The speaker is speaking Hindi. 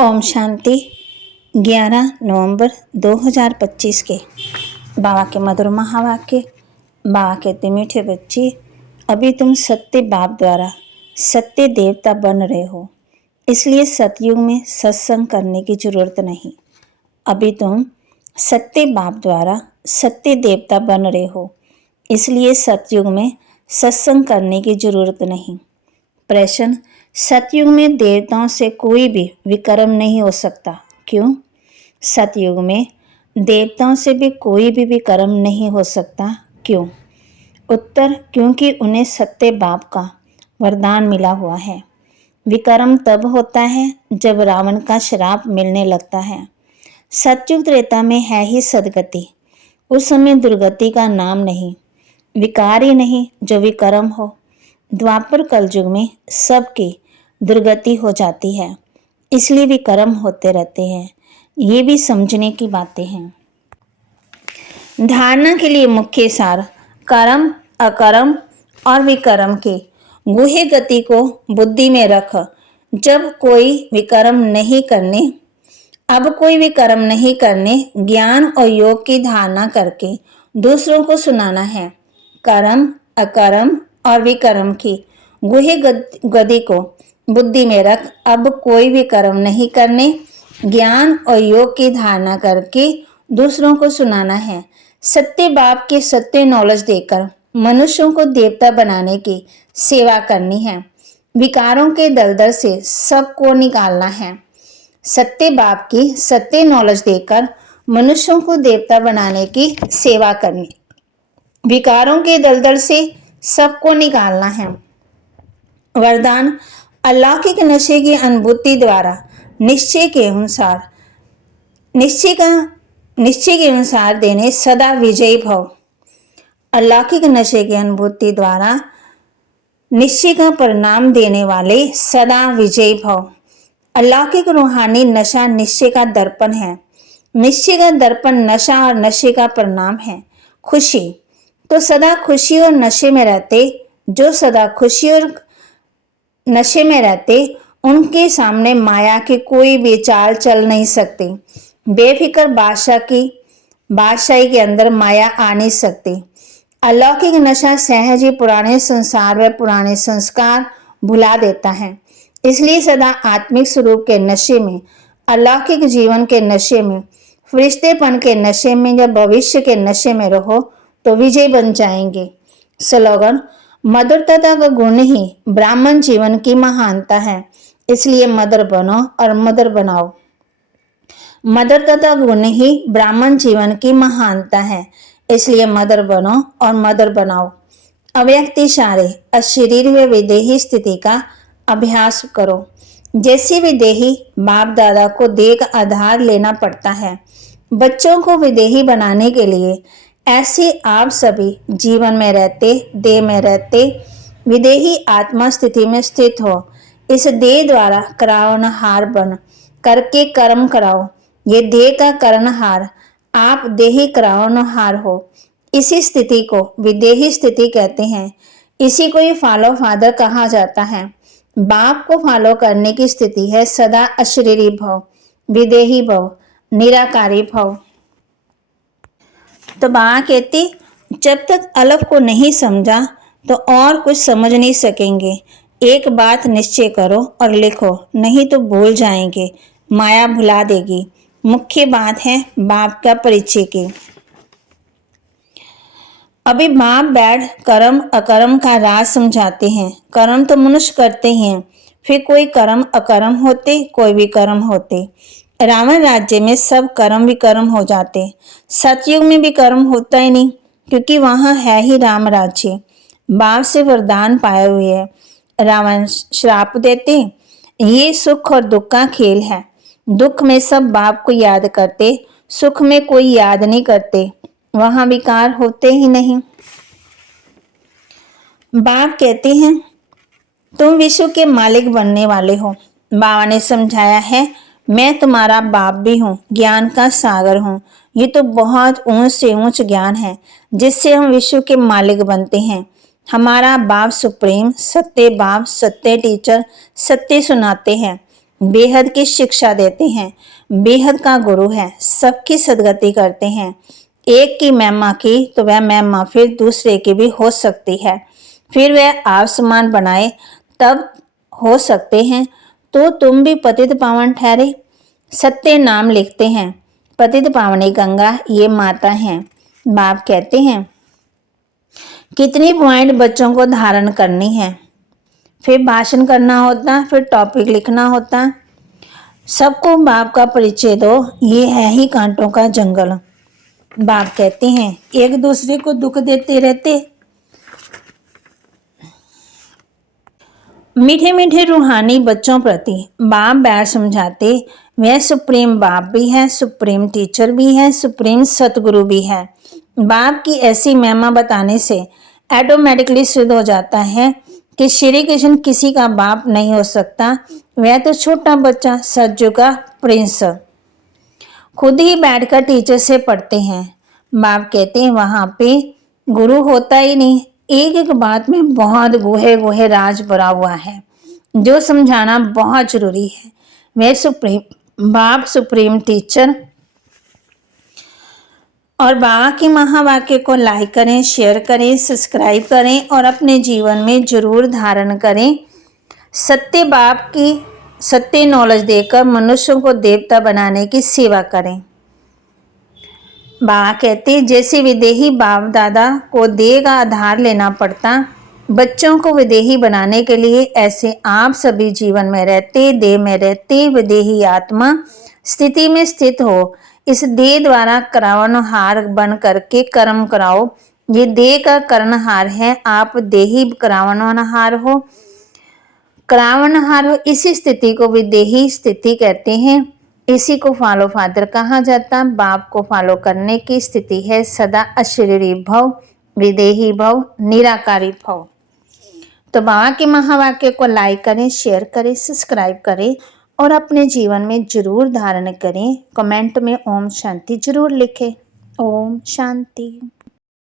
ओम शांति। 11 नवंबर 2025 के बाबा के मधुर महावाक्य। बाबा कहते मीठे बच्चे, अभी तुम सत्य बाप द्वारा सत्य देवता बन रहे हो, इसलिए सतयुग में सत्संग करने की जरूरत नहीं। अभी तुम सत्य बाप द्वारा सत्य देवता बन रहे हो, इसलिए सतयुग में सत्संग करने की जरूरत नहीं। प्रश्न, सतयुग में देवताओं से कोई भी विकर्म नहीं हो सकता, क्यों? सतयुग में देवताओं से भी कोई भी विकर्म नहीं हो सकता, क्यों? उत्तर, क्योंकि उन्हें सत्य बाप का वरदान मिला हुआ है। विकर्म तब होता है जब रावण का श्राप मिलने लगता है। सतयुग त्रेता में है ही सदगति, उस समय दुर्गति का नाम नहीं, विकार ही नहीं जो विकर्म हो। द्वापर कलयुग में सबकी दुर्गति हो जाती है, इसलिए विकर्म होते रहते हैं। ये भी समझने की बातें हैं। धारणा के लिए मुख्य सार कर्म, अकर्म और विकर्म के गुह्य गति को बुद्धि में रख। अब कोई विकर्म नहीं करने ज्ञान और योग की धारणा करके दूसरों को सुनाना है। कर्म, अकर्म और विकर्म की गुह्य गति को बुद्धि में रख। अब कोई भी कर्म नहीं करने, ज्ञान और योग की धारणा करके दूसरों को सुनाना है। सत्य बाप के सत्य नॉलेज देकर मनुष्यों को देवता बनाने की सेवा करनी है। विकारों के दलदल से सबको निकालना है। सत्य बाप की सत्य नॉलेज देकर मनुष्यों को देवता बनाने की सेवा करनी, विकारों के दलदल से सबको निकालना है। वरदान, अलौकिक नशे की अनुभूति द्वारा निश्चय के अनुसार देने सदा विजयी भव। अलौकिक नशे की अनुभूति द्वारा निश्चय का परिणाम देने वाले सदा विजयी भव। अलौकिक रूहानी नशा निश्चय का दर्पण है। निश्चय का दर्पण नशा और नशे का परिणाम है खुशी। तो सदा खुशी और नशे में रहते, जो सदा खुशी और नशे में रहते, उनके सामने माया की कोई भी चाल चल नहीं सकती। बेफिक्र बादशाही के अंदर माया आ नहीं सकती। अलौकिक नशा सहज ही पुराने संसार व पुराने संस्कार भुला देता है। इसलिए सदा आत्मिक स्वरूप के नशे में, अलौकिक जीवन के नशे में, फरिश्तेपन के नशे में या भविष्य के नशे में रहो तो विजय बन जाएंगे। स्लोगन, मधुरता का गुण ही ब्राह्मण जीवन की महानता है, इसलिए मदर बनो और मदर बनाओ। मदरता का गुण ही ब्राह्मण जीवन की महानता है, इसलिए मदर बनो और मदर बनाओ। अव्यक्त इशारे अशरीर व विदेही स्थिति का अभ्यास करो। जैसे विदेही बाप दादा को देह का आधार लेना पड़ता है, बच्चों को विदेही बनाने के लिए ऐसे आप सभी जीवन में रहते, देह में रहते, विदेही आत्मा स्थिति में स्थित हो। इस देह द्वारा करावनहार बन करके कर्म कराओ। ये देह का करनहार, आप देही करावनहार हो। इसी स्थिति को विदेही स्थिति कहते हैं। इसी को ही फॉलो फादर कहा जाता है। बाप को फॉलो करने की स्थिति है सदा अशरीरी भव, विदेही भव, निराकारी भव। तो बाबा कहती, जब तक अलग को नहीं समझा तो और कुछ समझ नहीं सकेंगे। एक बात निश्चय करो और लिखो, नहीं तो भूल जाएंगे, माया भुला देगी। मुख्य बात है बाप का परिचय की। अभी बाप बैठ कर्म अकर्म का राज समझाते हैं। कर्म तो मनुष्य करते हैं, फिर कोई कर्म अकर्म होते, कोई विकर्म होते। रावण राज्य में सब कर्म विकर्म हो जाते। सतयुग में भी कर्म होता ही नहीं, क्योंकि वहां है ही राम राज्य। बाप से वरदान पाए हुए है। रावण श्राप देते, ये सुख और दुख का खेल है। दुख में सब बाप को याद करते, सुख में कोई याद नहीं करते, वहां विकार होते ही नहीं। बाप कहते हैं, तुम विश्व के मालिक बनने वाले हो। बाबा ने समझाया है, मैं तुम्हारा बाप भी हूँ, ज्ञान का सागर हूँ। ये तो बहुत ऊंच से ऊंच ज्ञान है, जिससे हम विश्व के मालिक बनते हैं। हमारा बाप सुप्रीम, सत्य बाप, सत्य टीचर, सत्य सुनाते हैं। बेहद की शिक्षा देते हैं, बेहद का गुरु है, सबकी सदगति करते हैं। एक की महिमा की तो वह महिमा फिर दूसरे की भी हो सकती है, फिर वह आप समान बनाए तब हो सकते हैं। तो तुम भी पतित पावन ठहरे। सत्य नाम लिखते हैं, पतित पावनी गंगा ये माता हैं। बाप कहते हैं कितनी पॉइंट बच्चों को धारण करनी है, फिर भाषण करना होता, फिर टॉपिक लिखना होता। सबको बाप का परिचय दो, ये है ही कांटों का जंगल। बाप कहते हैं एक दूसरे को दुख देते रहते। मीठे मीठे रूहानी बच्चों प्रति बाप बैठ समझाते। वह सुप्रीम बाप भी है, सुप्रीम टीचर भी है, सुप्रीम सतगुरु भी है। बाप की ऐसी महिमा बताने से ऑटोमेटिकली सिद्ध हो जाता है कि श्री कृष्ण किसी का बाप नहीं हो सकता, वह तो छोटा बच्चा सज्जू का प्रिंस खुद ही बैठकर टीचर से पढ़ते हैं। बाप कहते हैं वहां पे गुरु होता ही नहीं, एक एक बात में बहुत गुहे गुहे राज भरा हुआ है जो समझाना बहुत जरूरी है। वह सुप्रीम बाप सुप्रीम टीचर। और बाबा के महावाक्य को लाइक करें, शेयर करें, सब्सक्राइब करें और अपने जीवन में जरूर धारण करें। सत्य बाप की सत्य नॉलेज देकर मनुष्यों को देवता बनाने की सेवा करें। बाबा कहते जैसे विदेही बाप दादा को देह का आधार लेना पड़ता बच्चों को विदेही बनाने के लिए, ऐसे आप सभी जीवन में रहते, देह में रहते, विदेही आत्मा स्थिति में स्थित हो। इस देह द्वारा करावनहार बन करके कर्म कराओ। ये देह का कर्णहार है, आप देही करावनहार हो, करावनहार हो। इसी स्थिति को विदेही स्थिति कहते हैं। इसी को फॉलो फादर कहा जाता। बाप को फॉलो करने की स्थिति है सदा अशरीरी भव, विदेही भव, निराकारी भव। तो बाबा के महावाक्य को लाइक करें, शेयर करें, सब्सक्राइब करें और अपने जीवन में जरूर धारण करें। कमेंट में ओम शांति जरूर लिखें। ओम शांति।